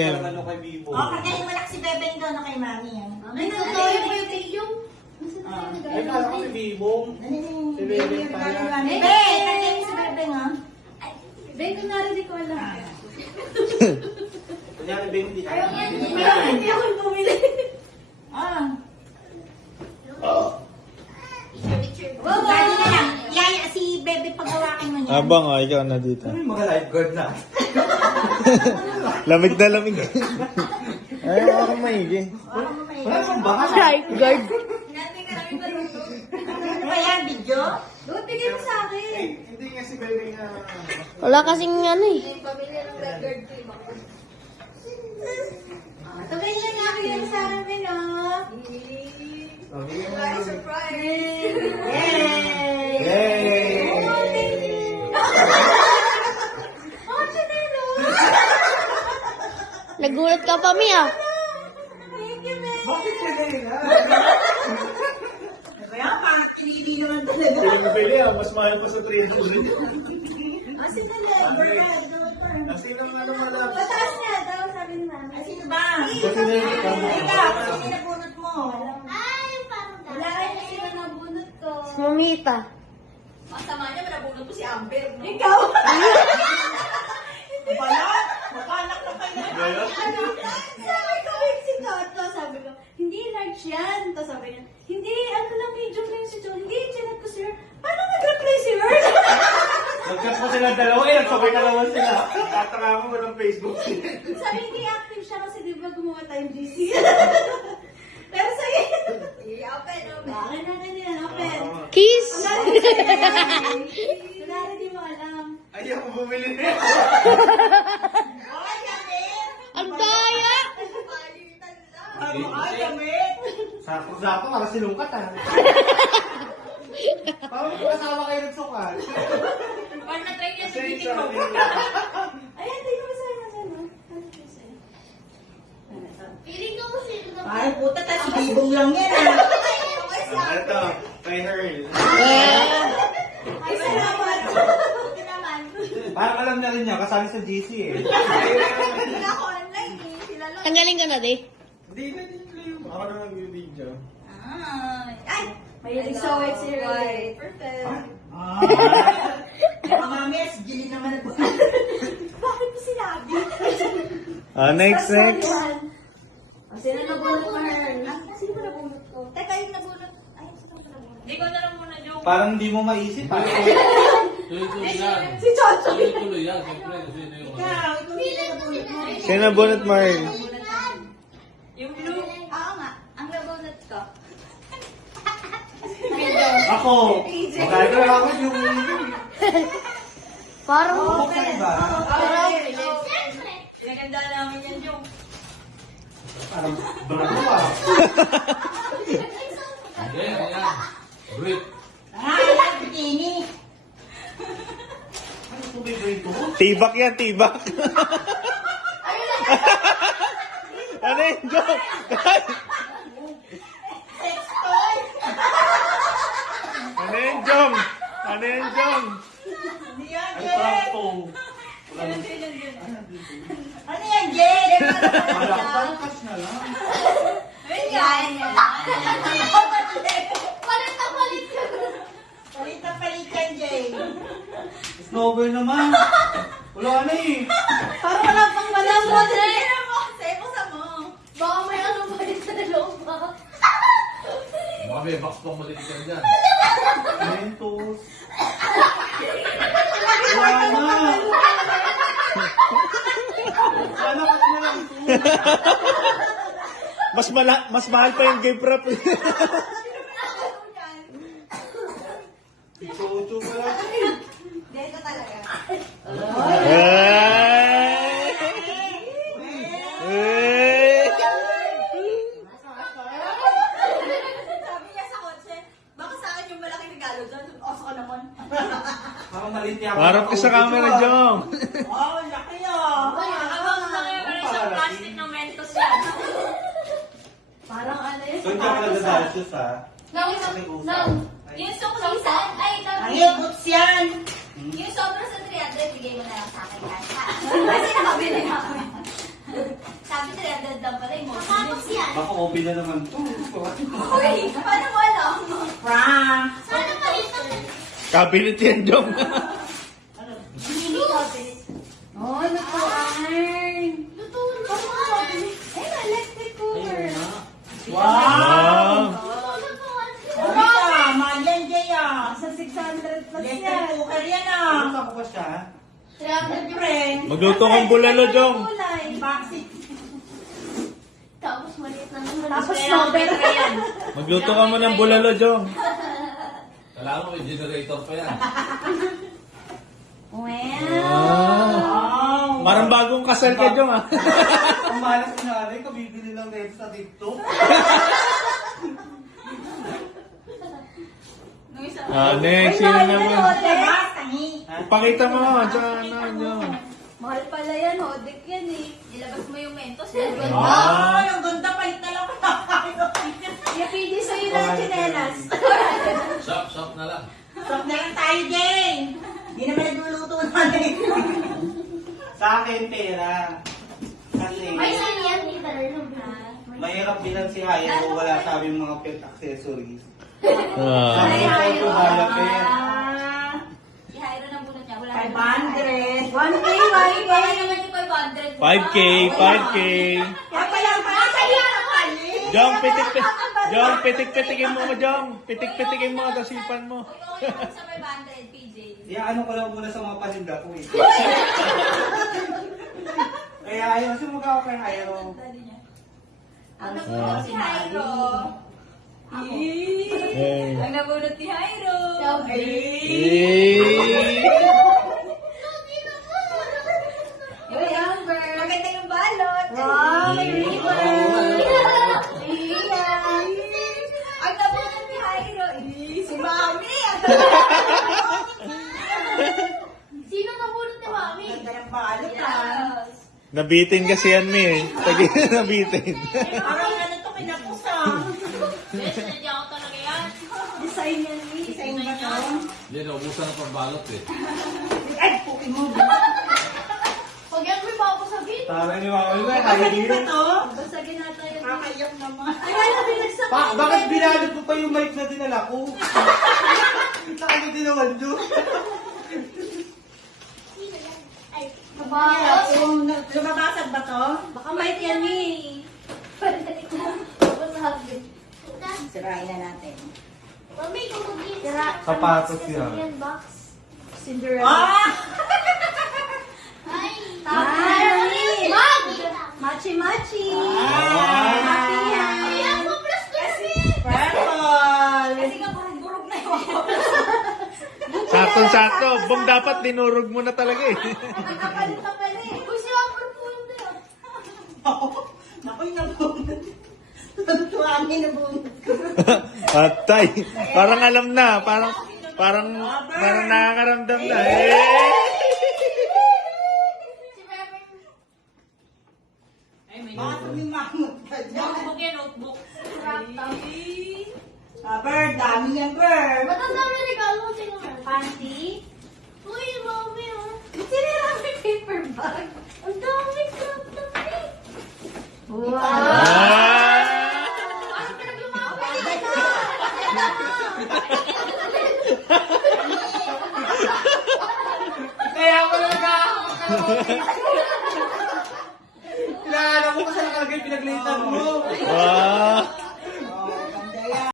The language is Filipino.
Ano kay Bibo? Kagahin mo lang si Bebeng doon na kay Mami. Ay, totoo yung pwede yung... Ay, kala ko si Bibo. Si Bebeng pala. Kagahin mo si Bebeng, ha? Ben, kunwari di ko alam. Kunyari, Ben, hindi ka. Hindi ako bumili. Wow, dali na lang. Yaya, si Bebe pagawakin mo niya. Abang, ikaw na dito. Ano yung mga lifeguard na? Lamig na lamig. Ay, ako maigi. Wala namang baka. Lifeguard. Ano ba yan, video? Doon, bigay mo sa akin. Hindi nga si Bebeng na... Wala kasing ano eh. Yung pamilya ng lifeguard ko yung ako. Tagay lang namin yan sa amin, oh. Surprise! Yay! Yay! Oh, thank you! Oh, sinelo! Nagulat ka pa, Mia. Thank you, man! Bakit ka na yun, ha? Kaya pa, pinili naman talaga. Pinibili, mas mahal pa sa trade ko. Sino na? Kasi nang ano malap. Pataas niya daw, sabi ni mami. Sino ba? Kasi na yun, Ikaw, kasi sinabunot mo. Ay, parang wala rin sila nabunot ko. Mamita. Masama niya, manabunot ko si Amber. No? Ikaw! Wala? Makanak na kayo. Sabi ko, wait, si Toto. Sabi ko, hindi large yan. Tapos sabi niya, hindi, ano lang, medium lang si John. Hindi, chinat ko si Earl. Paano nag-reply si Earl? Nagkat mo sila dalawa, nagsabay dalawa sila. Tataka mo, walang Facebook. Sabi, hindi active siya kasi di ba gumawa tayong GC. Pero sa'yo, i-open, open. Bakit na ganyan, open. Kiss! Kunwari di mo alam. Ayaw ko bumili niya. Ay, gamit! Ang daya! Palitan lang. Ay, gamit! Sakto-sakto, para silungkat, ha? Parang kasama kayo nagsukat. Pag na-try niya sa Kasi bitin sa mo. Ayan, tingnan mo sa'yo, no? Feeling ko kasi ito na. Ay, puta, tayo si Bibong lang yan, ha? Ito, kay Herl. Ay, salamat. Ito naman. Parang alam na rin niya, kasali sa GC eh. Wala ako online eh. Sila lang. Tanggalin ka na, di. Hindi na din yung ako na mag-video. Ay! May so white si Ray. Perfect. Mami, si Jilly naman na Bakit mo sinabi? Next. Sino nabunot mo, Hern? Sino ba nabunot ko? Teka, yung nabunot. Ay, sino ba nabunot? Hindi ko na lang muna joke. Parang hindi mo maisip. Tuloy-tuloy yan. Si Chocho. Tuloy-tuloy yan. Siyempre, kasi ito yung Ikaw, ikaw yung nabunot mo. Sino nabunot, Marl? Yung blue. Oo nga. Ang nabunot ko. Ako! Magkaya ko ako yung... Parang... Buksan ba? Pinaganda namin yan, joke. Parang bravo pa. Hindi, ayan. Great. Bikini. Ano ito bibay ko? Tibak yan, tibak. Ano yun, joke? Sex toy. Ano yun, Jong? Ano yun, Jong? Hindi yan, Ay, Jen. parang to. Ano yan, Jen? Parang cash na lang. Yan. Palit na palit ka. Palit na palit yan, Jen. Snowball naman. Wala na eh. Parang wala pang malam mo. Tignan mo. Sa'yo sa mo. Baka may ano palit sa loob ba? Baka may box pang malilikan dyan. Mentos. Wala na. Sana kat na lang ito. Mas mahal pa yung gift wrap. Ito pala. Dito talaga. Sabi niya sa kotse, baka sa akin yung malaking regalo dyan. Oso ka naman. Parang maliit niya. Harap ka sa camera, Jong. Wow, laki ah. Abang na ngayon Parang isang plastic ng Mentos yan. Parang ano yun? Doon ka pala dadalsos ha. Nang, Pakiusap. yung suksa, ay, Ang higuts yan. yung sobra sa 300, bigay mo na lang sa akin. Kasi nakabili ako. Sabi 300 lang pala yung mo. Tapos yan. Baka open na naman to. Uy, paano mo alam? Prank. Sana pa rin ito. Cabinet yan, Jong. Mini cabinet. Oh, lutuan. Luto na. Eh, electric cooker. Wow. Sa 600 plus yan. Ano ka pa siya? 300 rin. Magluto kang bulalo, Jong. Kulay. Tapos maliit lang naman. Tapos Pero snowball. may crayon. Magluto ka mo ng bulalo, Jong. Kailangan mo may generator pa yan. Wow. Parang bagong kasal ka, Jong, ah. Ang malas na nanay, kabibili lang dito sa TikTok. Next, sino naman? Diba? Pakita mo, Jong. Mahal pala yan, Hodek yan eh. Nilabas mo yung mentos. Ah. yung ganda pa ito lang. Yapidi sa'yo ng chinelas. Shop na lang. Stop na lang tayo, Jane. Hindi naman nagluluto natin. Sa akin, pera. Kasi, May saan yan, hindi talaga. mahirap bilang si Haya kung wala sa aming mga pet accessories. Ah. Ay, ay, ay. Si Jairo na bunot niya. Wala 500. 1K, Wala 1K. naman yung 500. 5K, 5K. Kaya pala pala sa'yo na pali. Jong, Jong, pitik-pitikin mo, Jong. Pitik-pitikin mo, tasipan mo. Okay lang sa 500, PJ. Ano ko lang muna sa mga paninda ko eh. Kaya ayaw, sumugaw kay Haya. Ang nabunot si Jairo. Eh. Ang nabunot ni Jairo. Eh. Uy, Amber. Maganda yung balot. Wow, may ribbon. Ayan. Ang nabunot ni Jairo. Si Mami. Sino nabunot ni Mami? Ganda ng balot Nabitin kasi yan, Mi. Tagi nabitin. Parang ano to kinapusa. Yes, hindi ako talaga yan. Design yan, Lee. Design ba to? Hindi, naubusan ng pambalot eh. Ay, puki mo. Huwag yan may papasabihin. Tara ni Mami ko, Haya dito. Basagin natin yung... Kakayak naman. Ay, wala, binagsak. Bakit binalot mo pa yung mic na dinala ko? Saan mo dinawan doon? Lumabasag ba to? Baka mic yan, Lee. Sirain na natin. Mami, kung Sapatos yan. Cinderella. Ay! Ay! Mag! Machi-machi. Ah. Happy yan. Ayan mo, plus 2 Kasi nga parang burog na yun. Sakto-sakto. Bong dapat dinurog mo na talaga eh. Ang kapal na pala eh. Kung si Amber po hindi. Nakoy na bunot. Tuwami na bunot. Patay. Parang alam na. Parang nakakaramdam na. Eh. Si Pepe. Baka tumimamot ka dyan. Notebook yan, notebook. Bird, dami yan, bird. Ba't ang dami regalo mo sila? Panty? Uy, mami oh. Sinira may paper bag. Ang dami crop top eh. Wow! Ah. Ano pinaglumawan? Kaya wala ka! Kailangan ko kasi nakalagay pinaglitan mo.